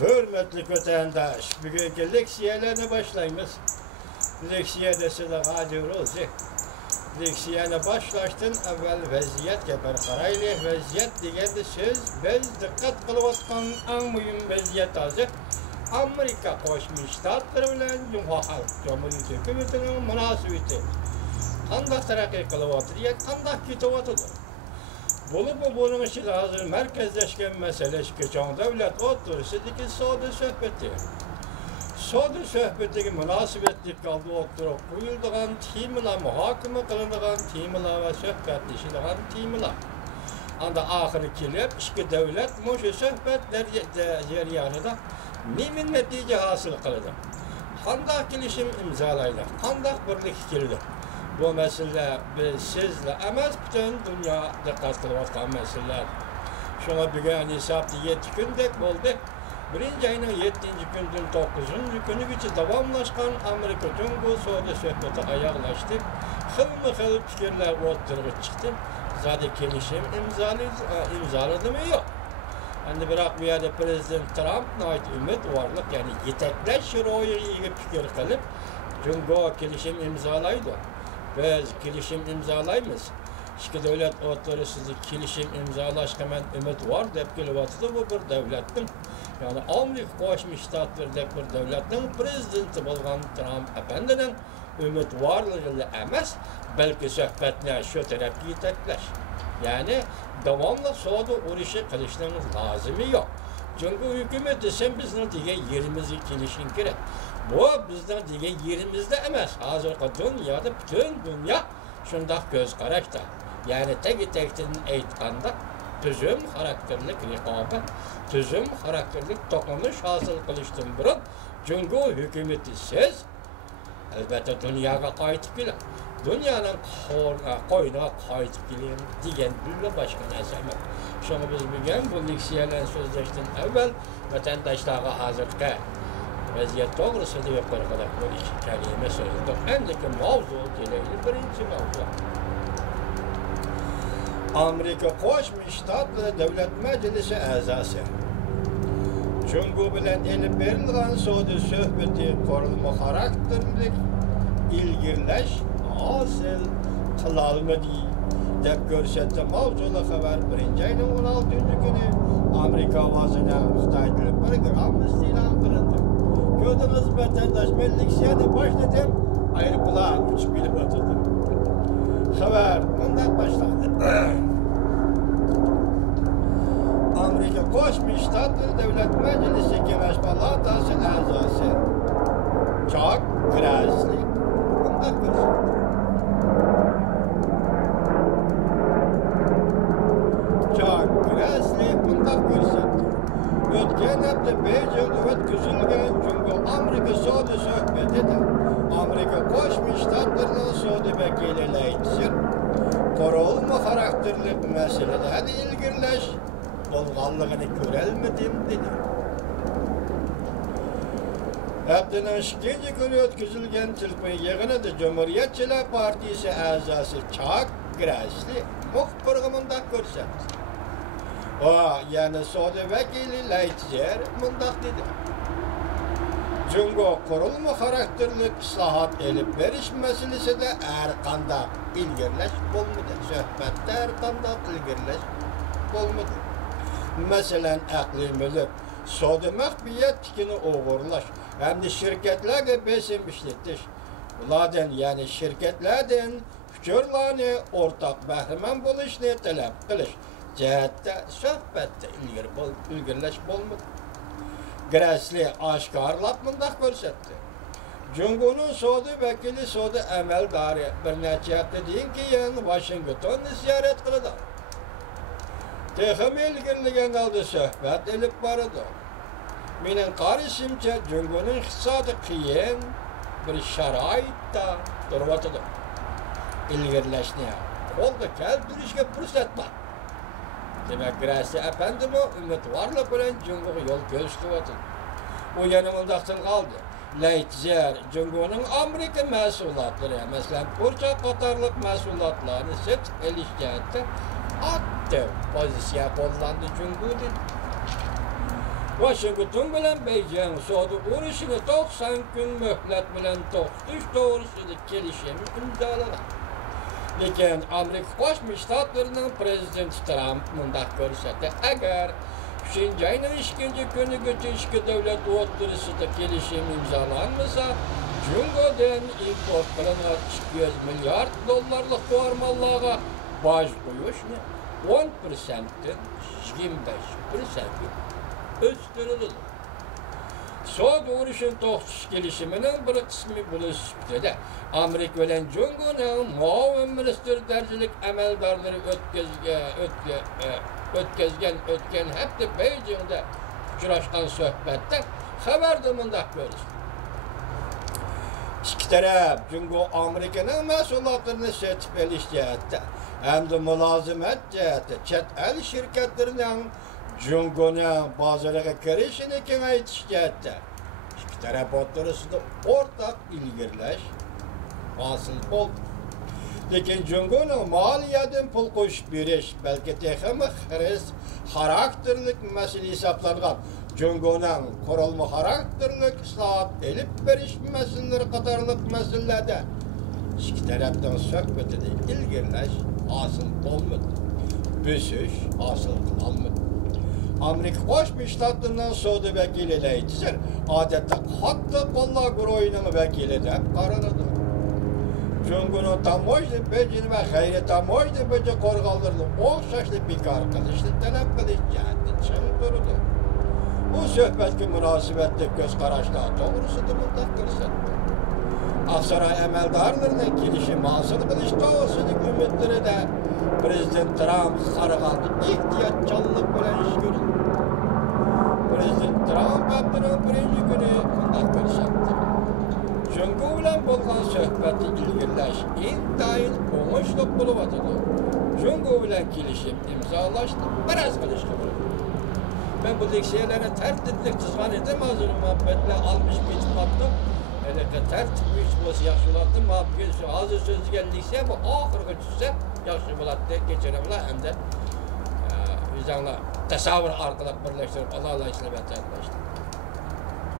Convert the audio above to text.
Hürmetli vatandaş, bugünkü leksiyelerine başlayımız. Leksiye dese de kadir olacak. Leksiyene başlaştın, evvel vaziyet yapar karaylı. Vaziyet degende söz, biz dikkat kılıvatkan en mühim vaziyet azı. Amerika Koşmuş Ştatları bilen Cumhuriyet Hükümeti'nin münasebeti. Kandak terakki kılıvatı diye kandak kitabatıdır. Bunun için hazır merkezleşken mesele geçen devlet oturusundaki soğudu sohbeti. Soğudu sohbetdeki münasebetlik kaldı oturup koyulduğun timila, muhakeme kılınığın timila ve sohbetleşilen timila. Anda ahırı kilip, iki devlet muşu sohbetler ceryanında nimin netice hasıl kıldı. Kandak kilişim imzalaydı, kandak birlik kildi. Bu mesele sizle emez bütün dünya dikkat kılıvatkan meseleler. Şuna bugün hesapta 7 gündek oldu. Birinci ayının 7. gündün 9. günü biçi davamlaşkan Amerika Cumhur Soğudu sohbeti ayaklaştı. Hıl fikirler ortaya çıktı. Zaten gelişim imzaladı mı yok. Hani bırak bir yerde Prezident Trump'ın ait ümit varlık yani yetekleş royu iyi fikir kılıp Cumhur gelişim imzalaydı. Biz kilişim imzalayımız. İki devlet otorisiz kilişim imzalaşkamen ümit var dep kelivatıda bu bir devletin yani Amerika Koşmuş Ştatları dep bir devletin prezidenti bolgan Trump efendinin ümit varlığıyla emas belki sohbetler şu tarafı yetekleş. Yani devamlı soğudu uruşu kılışlarımız lazımı yok. Çünkü hükümeti sen bizden diye yerimizi kilişin gerek. Bu bizden diye yerimizde emas. Hazırki dünyada bütün dünya şundak göz karashda. Yani tekten aytkanda tüzüm karakterlik rikabet, tüzüm karakterlik dokunuş hasıl kılıştın burun. Çünkü hükümeti siz elbette dünyaya kayıtıp gelin. Dünyanın koyuna kayıtıp gelin diyen bir başka neseme. Şunu biz bugün bu leksiyelerle sözleştin evvel vatandaşlara hazırlıkta vaziyet doğrusu da yukarı kadar bu iki kelime söyledik. Endeki mavzu dileğiyle birinci mavzu. Amerika Koşmuş Ştatları Devlet Meclisi azası. Çünkü bilen elip verilgan soğudu sohbeti korulma karakterlik ilgirleş asıl kılalmadı dep görsetti mavzulu haber birinci ayının 16. günü Amerika vazına Xitay'da program istilan kılındı. Gördüğünüz vatandaş leksiyonu başladım, ayrıkılar uç bilip atıldı. Haber bundan başladı. Amerika Koşmuş Ştatları Devlet Meclisi Genel Palatası azası çok kraslı. Bundan başladı. Çok kraslı bundan başladı. Ötken hafta Beijing ötküzülgen çünkü Amerika Soğudu sohbeti de Amerika Koşmuş Ştatlarının Soğudu vekiliyle korulma karakterlik meselede de ilgirleş bolğanlığını görelmedim dedi. Haftanın ikinci günü ötküzülgen Türkiye yığını da Cumhuriyetçiler Partisi azası çok graslı muhbirgiminde görsetti. Yani Soğudu vekili Leitzer mundak dedi. Çünkü korulma karakterlik islahat elip veriş meselesi de erkanda ilgirleş bolmadı. Sohbette erkanda ilgirleş bolmadı. Mesela akli mülük, Soğudu mehbiyet tikini oğurlaş. Hem de şirketlerle besim işletiş. Ulardan yani şirketlerden fikirlerini ortak behremen buluşunu talep kılış. Cihette sohbette ilgirleş bolmadı. Grasli aşkarlap mundak görsetti. Cumhur'un Soğudu vekili Soğudu emeldarı bir neçe hafta deyin ki yan Washington'u ziyaret kıldı. Tehim ilgirligen kaldı sohbet elip vardı. Minin karışımca Cumhur'un iktisadı kıyın bir şaraitta durvatıdı. İlgirleşneye. Oldu kel duruşga fırsatla. Demek Grasli efendim o ümit varlık bilen Cumhur'u yol gösterdi. O yanımındasın kaldı. Leitzer, Cumhur'un Amerika mesulatları, mesela Burça Katarlık mesulatlarını seç ilişkiyette attı. Pozisyon kullandı Cumhur dedi. Washington bilen Beijing soğudu uğraşını 90 gün mühlet bilen 93 doğrusunu kelişim imzaladı. Lekin Amerika Qo'shma Shtatlarining prezidenti Trump mundaq ko'rsatdi: agar Şinjanning 2-chi kunigacha ichki davlat o'rtasida kelishim imzolanmasa, Jungodan import qilingan 200 milliard dollarlik formallarga boj qo'yishni 10%dan 25%ga o'stirildi. Soğudu uğraşın to'xtatish kelishimining bir qismi bo'lishdi. Amerika bilan Jungoning muavin minister darajalik amaldorlari o'tgan hafta Beijingda uchrashgan suhbatda xabarda mundaq ko'rsatdi. İki taraf Jungo Amerikaning mahsulotlarini sotib olish jihatda hamda mulozimat jihatda chet el shirkatlarining Jungoning bozoriga kirishini kengaytirish jihatda ikki taraf o'rtasida o'rtaq ilgirlash hosil bo'ldi. Lekin Jungoning moliyadan pul qo'shib berish balki texnik xaris xarakterlik masala hisoblangan Jungoning qurilma xarakterlik islohot elib berish masalalari qatorliq masalalarda ikki tarafdan suhbatida ilgirlash hosil bo'lmadi. Bösüş hosil qilolmadi. Amerika Qo'shma Shtatlarining savdo vakili aytsa, odatda qattiq qo'llar guruhining vakili deb qaraladi. Jungoning tamoyil Beijing va xayriya tamoyil bo'yicha qo'rg'onlarni o'xshashli bekor qilishni talab qilish jihati ching turdi. Bu suhbatga munosabatda ko'z qarashlar to'g'risida mundaq ko'rsatdi. Aqsaray amaldorlarining kelishim hosil qilish to'g'risidagi umidlarida Prezident Trump qarag'aldi ehtiyotchanlik bilan ish ko'rdi. Prezident Trump haftaning birinchi kuni mundaq ko'rsatdi: Jungo bilan bo'lgan suhbatni ilgirlash intayin o'ngishli bo'lyapti. Jungo bilan kelishib imzolashni biroz qilishga bo'ladi. Ben bu leksiyalarni tartibli qilgan edim, hozir muhabbatlar 60 ketib qoldi. Tertib bo'lsa yaxshi bo'ladi. Muhabbat hozir so'zga leksiya bu oxirgi tushsa yaxshi bo'ladi. Kechirimlar hamda o'zinglar tasavvur orqali birlashtirib Alloh ishlab